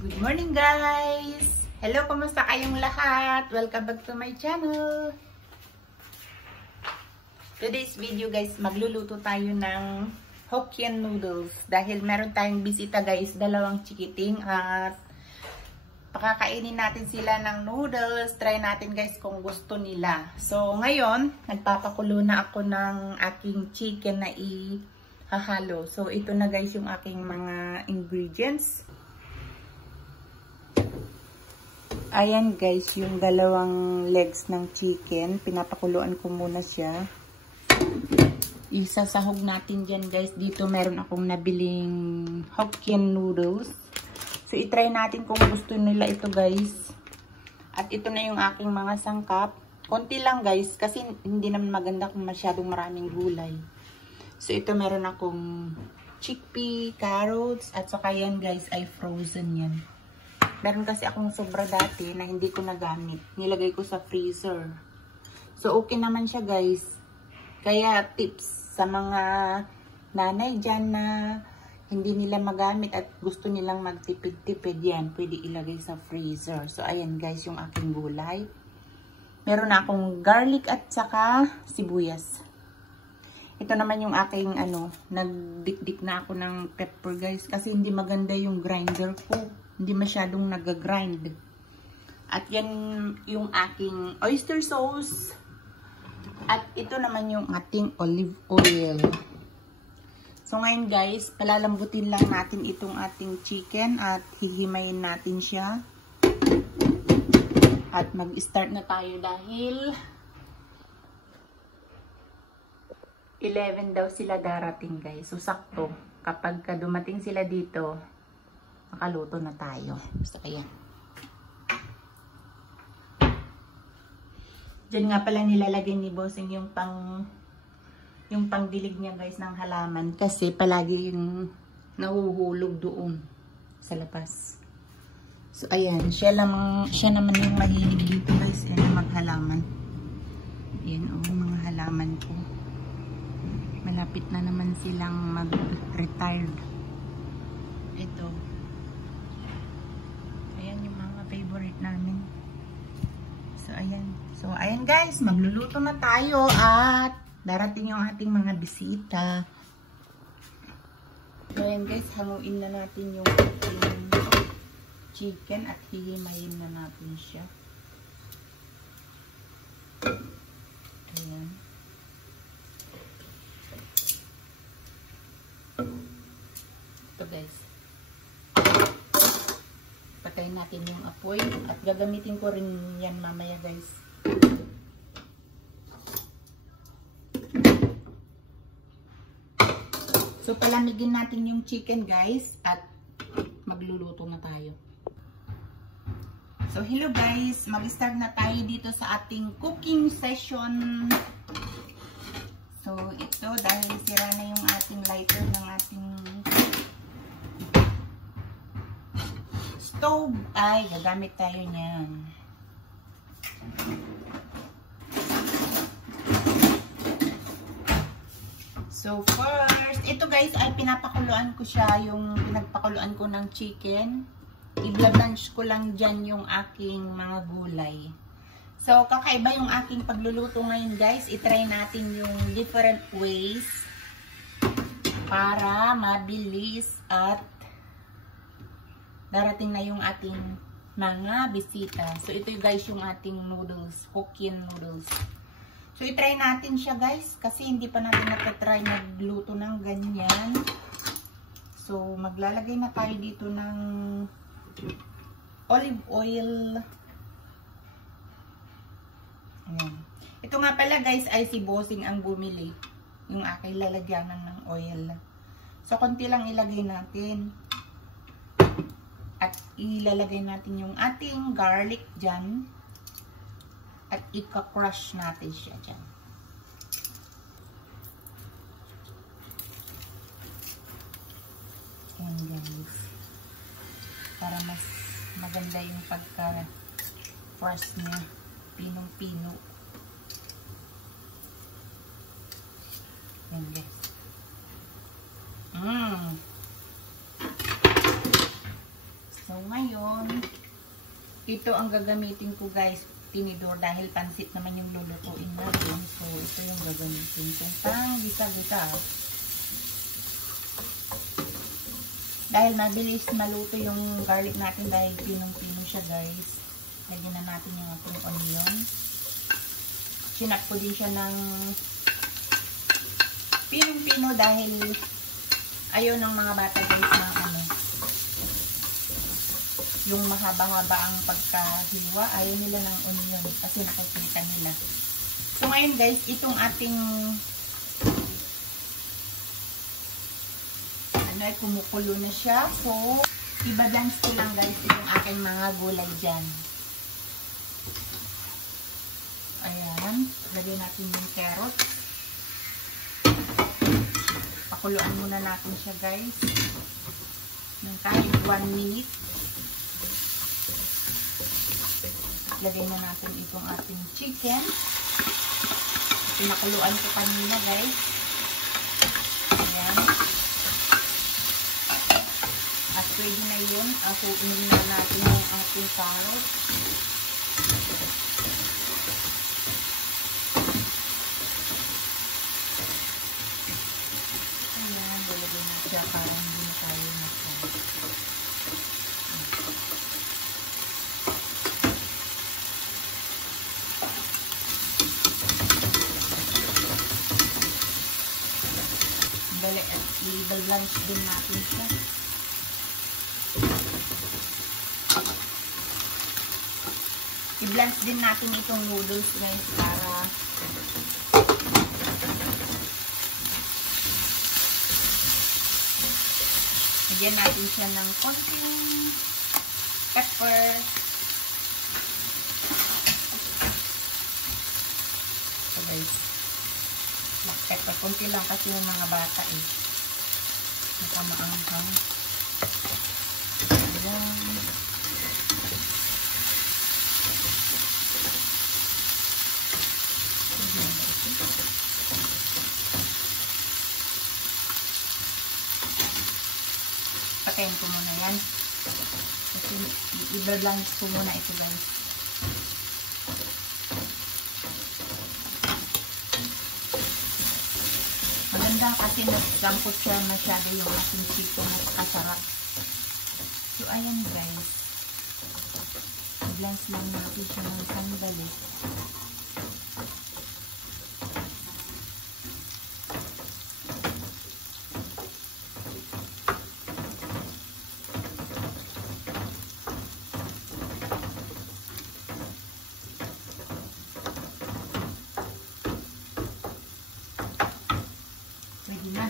Good morning guys! Hello, kumusta kayong lahat? Welcome back to my channel. Today's video guys, magluluto tayo ng Hokkien noodles. Dahil meron tayong bisita guys, dalawang chikiting at pakakainin natin sila ng noodles. Try natin guys kung gusto nila. So ngayon, nagpapakulo na ako ng aking chicken na ihahalo. So ito na guys yung aking mga ingredients. Ayan guys, yung dalawang legs ng chicken. Pinapakuluan ko muna siya. Isasahog natin dyan guys. Dito meron akong nabiling Hokkien noodles. So itry natin kung gusto nila ito guys. At ito na yung aking mga sangkap. Konti lang guys, kasi hindi naman maganda kung masyadong maraming gulay. So ito meron akong chickpea, carrots, at saka yan guys ay frozen yan. Meron kasi akong sobra dati na hindi ko nagamit. Nilagay ko sa freezer. So, okay naman siya guys. Kaya tips sa mga nanay dyan na hindi nila magamit at gusto nilang magtipid-tipid yan. Pwede ilagay sa freezer. So, ayan guys yung aking gulay. Meron na akong garlic at saka sibuyas. Ito naman yung aking nagdikdik na ako ng pepper guys. Kasi hindi maganda yung grinder ko. Hindi masyadong nag-grind. At yan yung aking oyster sauce. At ito naman yung ating olive oil. So ngayon guys, palalambutin lang natin itong ating chicken at hihimayin natin siya. At mag-start na tayo dahil 11 daw sila darating guys. So sakto, kapag dumating sila dito, makaluto na tayo. So, ayan. Diyan nga pala nilalagay ni Bossing yung pangdilig niya guys ng halaman. Kasi palagi yung nahuhulog doon sa labas. So, ayan. Siya naman yung mahilig dito guys. Ayan, maghalaman. Ayan, mga halaman ko. Malapit na naman silang mag-retired. Ito. Favorite namin. So, ayan. So, ayan guys. Magluluto na tayo at darating yung ating mga bisita. So, ayan guys. Hanguin na natin yung ating chicken at hihimayin na natin siya. Ayan. Ito guys. Patayin natin yung apoy at gagamitin ko rin yan mamaya guys. So palamigin natin yung chicken guys at magluluto na tayo. So hello guys, mag-start na tayo dito sa ating cooking session. So ito dahil sira na yung ating lighter ng ating stove ay gagamit tayo niyan. So first, ito guys ay pinapakuluan ko siya, yung pinagpakuluan ko ng chicken. I-blanch ko lang dyan yung aking mga gulay. So kakaiba yung aking pagluluto ngayon guys. I-try natin yung different ways para mabilis at darating na yung ating mga bisita. So, ito guys yung ating noodles. Hokkien noodles. So, itry natin siya guys. Kasi hindi pa natin natatry magluto ng ganyan. So, maglalagay na tayo dito ng olive oil. Ayan. Ito nga pala guys ay si Bossing ang bumili. Yung aking lalagyanan ng oil. So, konti lang ilagay natin. At ilalagay natin yung ating garlic dyan. At ika-crush natin siya dyan. Ayan guys. Para mas maganda yung pagka-crush niya. Pinong-pino. Ayan guys. So, ngayon, ngayon, ito ang gagamitin ko guys, tinidor, dahil pansit naman yung lulutuin natin. So, ito yung gagamitin ko. Pang gisa-gisa. Dahil mabilis maluto yung garlic natin dahil pinong-pino siya guys. Lagyan na natin yung ating onion. Sinat ko din siya ng pinong-pino dahil ayaw ng mga bata guys na yung mahaba-haba ang pagkahiwa. Ayaw nila ng onion kasi nakikita nila. So ngayon guys, itong ating kumukulo na siya. So, i-balance ko lang guys itong aking mga gulay dyan. Ayan. Lagay natin yung carrot. Pakuluan muna natin siya guys. Ng kahit 1 minute. Lagay na natin itong ating chicken. Pinakuluan ko kanina guys. Ayan. At pwede na yun. Asuin na natin yung ating carrot. Ayan. Balagay na siya para hindi tayo masarap. Balik at i-balance din natin siya. I-blanch din natin itong noodles guys para lagyan natin siya ng konting pepper. So guys, pepper konti lang kasi yung mga bata eh. Nakamaanghang. Ayan. Patayin ko muna yan. Kasi i-balance ko muna ito guys. Maganda kasi nagsampot siya masyado yung ating chicken at kasarap. So ayan guys. I-balance lang natin siya ng sandali. Pwede na.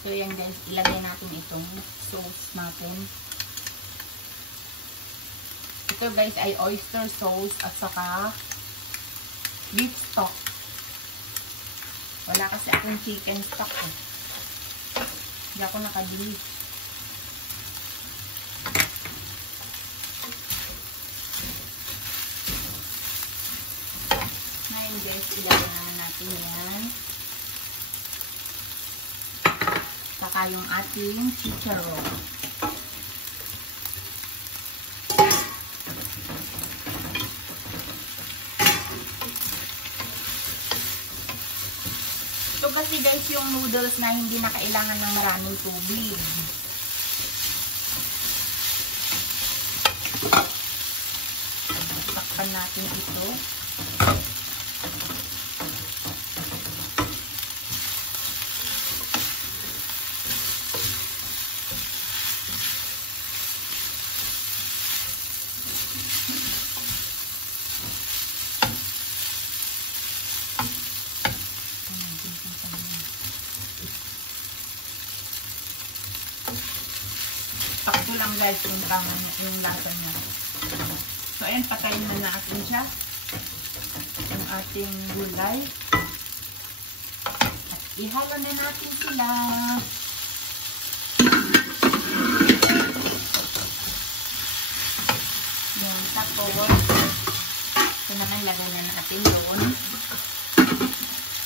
So yan guys, ilagay natin itong sauce natin. Ito guys ay oyster sauce at saka beef stock. Wala kasi akong chicken stock eh. Hindi ako nakabili. Ngayon guys, ilagay na natin yan. Saka yung ating chicharon. Ito kasi guys yung noodles na hindi na kailangan ng maraming tubig. Takpan natin ito. Takto lang guys yung tama yung lasa niya. So ayan, patayin na natin siya. Yung ating gulay. ihalo na natin sila. Yan, tapos ito naman lagay na natin doon.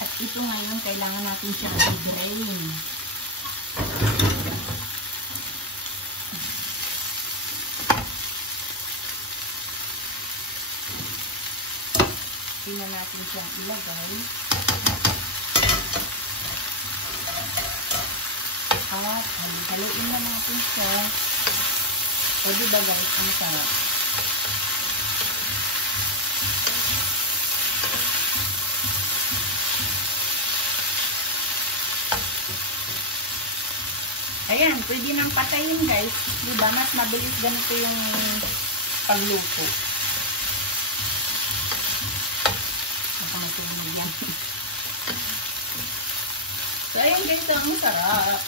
At ito ngayon kailangan natin siyang i-drain. Ito na natin siyang ilagay. At haluin na natin siya. O diba guys, ang sarap. Ayan, pwede nang patayin guys. Diba? Mas mabilis ganito yung pagluto. Nakamatunog yan. So, ayan guys, ang sarap.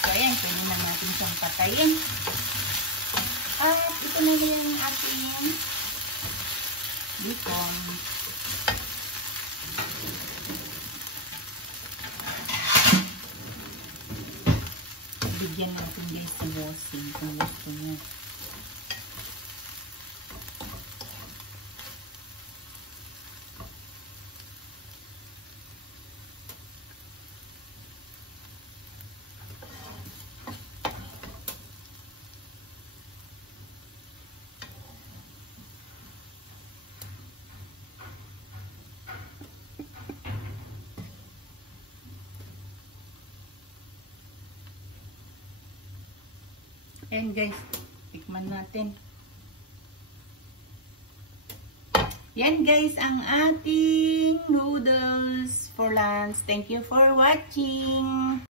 So, ayan, pwede na natin siyang patayin. At ito na yung ating bacon. Bigyan natin guys sa bossing kung gusto niya. Ayan guys, tikman natin. Yan guys, ang ating noodles for lunch. Thank you for watching.